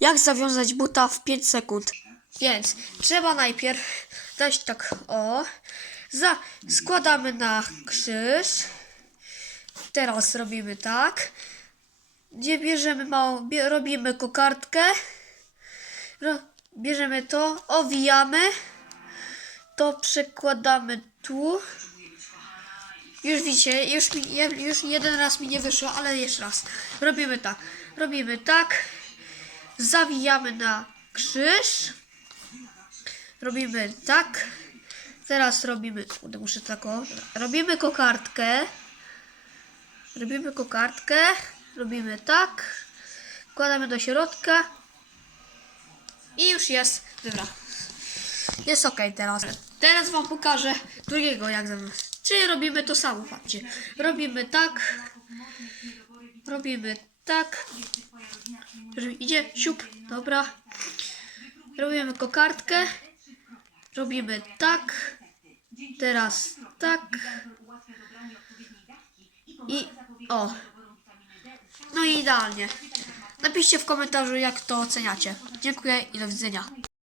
Jak zawiązać buta w 5 sekund? Więc trzeba najpierw dać tak o. Za, składamy na krzyż. Teraz robimy tak. Gdzie bierzemy małą, bie, robimy kokardkę. Ro, bierzemy to, owijamy. To przekładamy tu. Już widzicie, już, mi, już jeden raz mi nie wyszło, ale jeszcze raz. Robimy tak. Robimy tak. Zawijamy na krzyż. Robimy tak. Teraz robimy. Muszę tak o. Robimy kokardkę. Robimy kokardkę. Robimy tak. Wkładamy do środka. I już jest. Dobra. Jest ok teraz. Teraz wam pokażę drugiego jak ze robimy to samo, patrzcie. Robimy tak. Robimy tak. Idzie, siup, dobra. Robimy kokardkę. Robimy tak. Teraz tak. I o. No i idealnie. Napiszcie w komentarzu jak to oceniacie. Dziękuję i do widzenia.